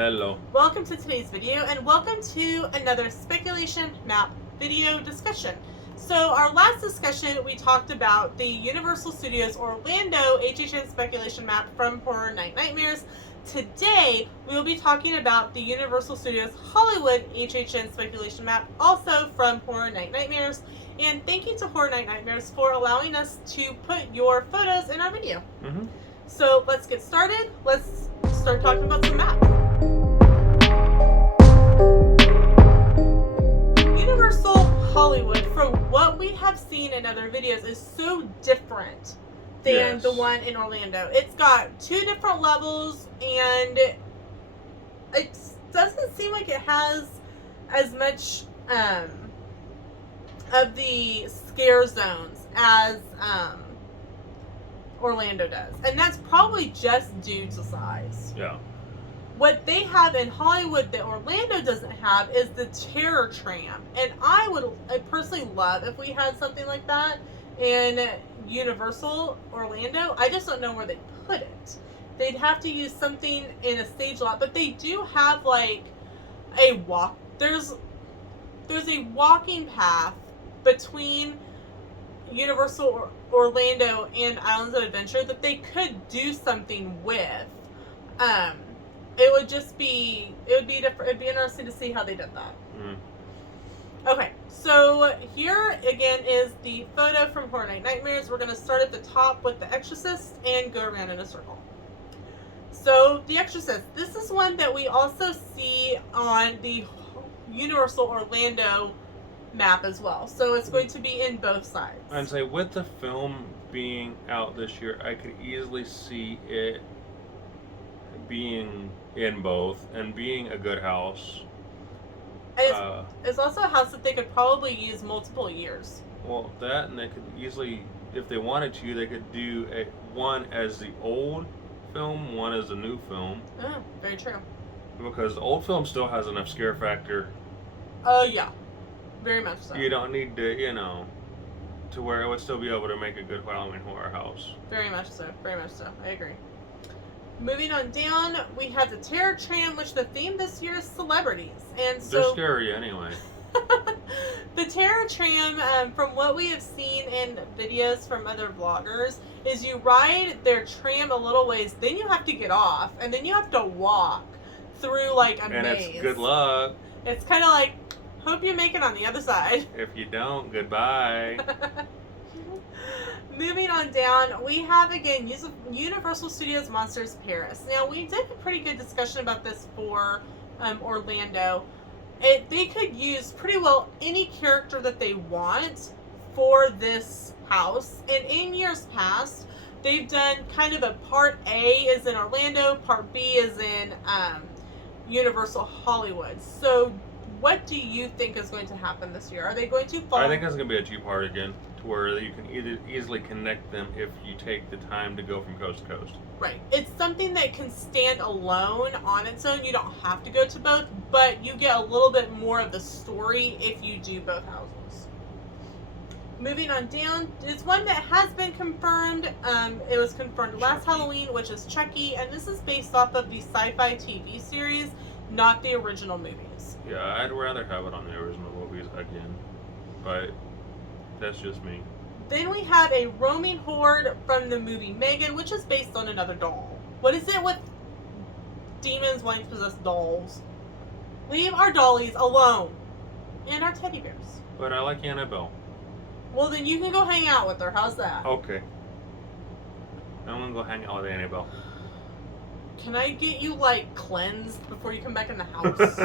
Hello. Welcome to today's video and welcome to another speculation map video discussion. So our last discussion we talked about the Universal Studios Orlando HHN speculation map from Horror Night Nightmares. Today we will be talking about the Universal Studios Hollywood HHN speculation map, also from Horror Night Nightmares. And thank you to Horror Night Nightmares for allowing us to put your photos in our video. So let's get started. Let's start talking about some maps. Universal Hollywood, from what we have seen in other videos, is so different than the one in Orlando. It's got two different levels, and it doesn't seem like it has as much of the scare zones as Orlando does. And that's probably just due to size. Yeah. What they have in Hollywood that Orlando doesn't have is the terror tram. And I personally love if we had something like that in Universal Orlando. I just don't know where they'd put it. They'd have to use something in a stage lot, but they do have like a walk. There's a walking path between Universal Orlando and Islands of Adventure that they could do something with. It would be different. It'd be interesting to see how they did that. Okay, so here again is the photo from Horror Night Nightmares. We're going to start at the top with The Exorcist and go around in a circle. So, The Exorcist. This is one that we also see on the Universal Orlando map as well. So it's going to be in both sides. I'd say with the film being out this year, I could easily see it being in both and being a good house. It's also a house that they could probably use multiple years. Well, that, and they could easily, if they wanted to, they could do one as the old film, one as the new film. Oh, very true. Because the old film still has enough scare factor. Oh, yeah. Very much so. You don't need to, to where it would still be able to make a good Halloween horror house. Very much so. Very much so. I agree. Moving on down, we have the Terror Tram, which the theme this year is celebrities. And so they're scary anyway. The Terror Tram, from what we have seen in videos from other vloggers, is you ride their tram a little ways, then you have to get off, and then you have to walk through like a maze. And it's good luck. It's kind of like, hope you make it on the other side. If you don't, goodbye. Moving on down, we have again Universal Studios Monsters Paris. Now, we did a pretty good discussion about this for Orlando. They could use pretty well any character that they want for this house. And in years past, they've done kind of a part A is in Orlando, part B is in Universal Hollywood. So what do you think is going to happen this year? Are they going to follow? I think it's going to be a two-part again, to where you can easily connect them if you take the time to go from coast to coast. Right. It's something that can stand alone on its own. You don't have to go to both, but you get a little bit more of the story if you do both houses. Moving on down, it's one that has been confirmed. It was confirmed last Halloween, which is Chucky, and this is based off of the sci-fi TV series, not the original movies. Yeah, I'd rather have it on the original movies again, but that's just me. Then we have a roaming horde from the movie Megan, which is based on another doll. What is it with demons wanting to possess dolls? Leave our dollies alone. And our teddy bears. But I like Annabelle. Well, then you can go hang out with her. How's that? Okay. I'm gonna go hang out with Annabelle. Can I get you, like, cleansed before you come back in the house?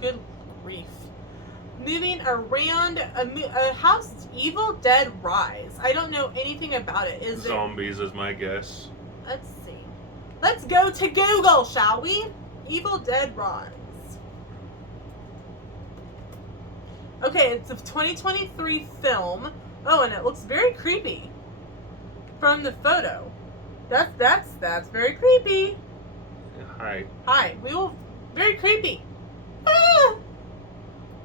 Good grief. Moving around, a house, Evil Dead Rise. I don't know anything about it. Is Zombies is my guess. Let's see. Let's go to Google, shall we? Evil Dead Rise. Okay, it's a 2023 film. Oh, and it looks very creepy from the photo. That's very creepy. Hi. We will. Very creepy. Ah!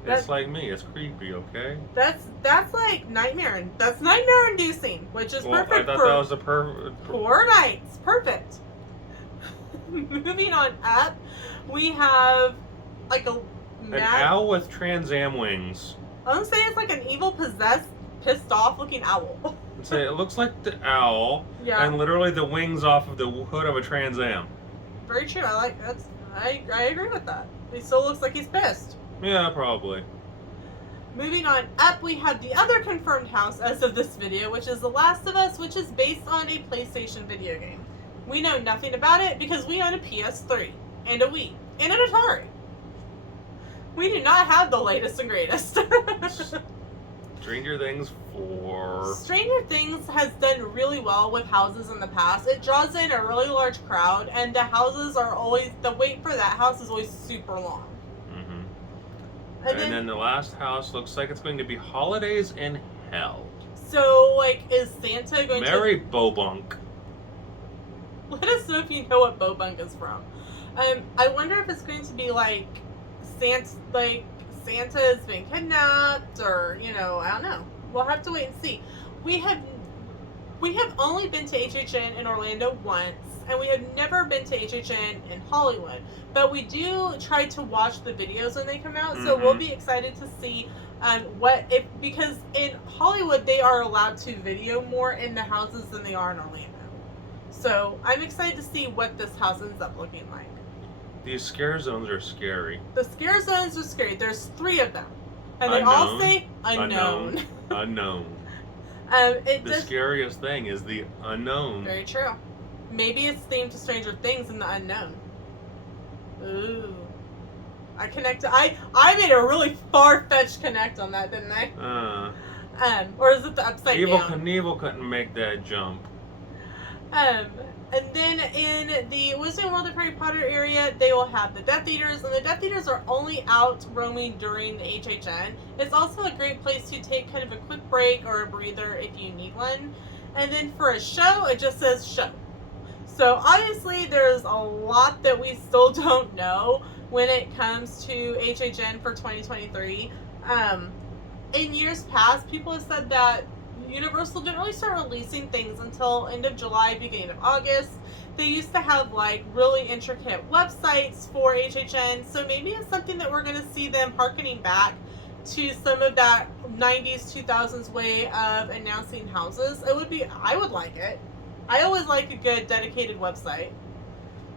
It's like me. It's creepy, okay? That's like nightmare. That's nightmare inducing, which is perfect. I thought that was the perfect. Horror nights. Perfect. Moving on up, we have like a An owl with Trans Am wings. I would say it's like an evil, possessed, pissed off looking owl. Say it looks like the owl, Yeah. and literally the wings off of the hood of a Trans Am. Very true. I agree with that. He still looks like he's pissed. Yeah, probably. Moving on up, we have the other confirmed house as of this video, which is The Last of Us, which is based on a PlayStation video game. We know nothing about it because we own a PS3 and a Wii and an Atari. We do not have the latest and greatest. Stranger Things 4. Stranger Things has done really well with houses in the past. It draws in a really large crowd, and the houses are always, the wait for that house is always super long. Mm-hmm. And then the last house looks like it's going to be Holidays in Hell. So, like, is Santa going Mary Bobunk. Let us know if you know what Bobunk is from. I wonder if it's going to be like Santa is being kidnapped, or I don't know. We'll have to wait and see. We have only been to HHN in Orlando once, and we have never been to HHN in Hollywood. But we do try to watch the videos when they come out, so we'll be excited to see because in Hollywood they are allowed to video more in the houses than they are in Orlando. So I'm excited to see what this house ends up looking like. These scare zones are scary. The scare zones are scary. There's 3 of them. And they all say unknown. Unknown. The scariest thing is the unknown. Very true. Maybe it's themed to Stranger Things and the unknown. Ooh. I made a really far-fetched connect on that, didn't I? Or is it the upside down? Evel Knievel couldn't make that jump. And then in the Wizarding World of Harry Potter area, they will have the Death Eaters, and the Death Eaters are only out roaming during the HHN. It's also a great place to take kind of a quick break or a breather if you need one. And then for a show, it just says show. So obviously there's a lot that we still don't know when it comes to HHN for 2023. In years past, people have said that Universal didn't really start releasing things until end of July, beginning of August. They used to have like really intricate websites for HHN, so maybe it's something that we're going to see them harkening back to some of that 90s, 2000s way of announcing houses. I would like it. I always like a good dedicated website.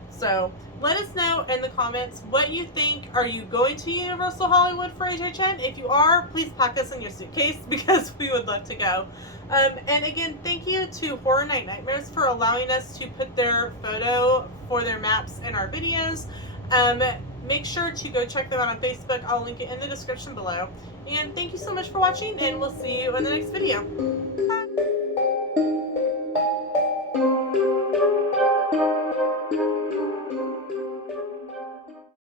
So let us know in the comments what you think. Are you going to Universal Hollywood for HHN? If you are, please pack us in your suitcase because we would love to go. And again, thank you to Horror Night Nightmares for allowing us to put their photo for their maps in our videos. Make sure to go check them out on Facebook. I'll link it in the description below. And thank you so much for watching, and we'll see you in the next video.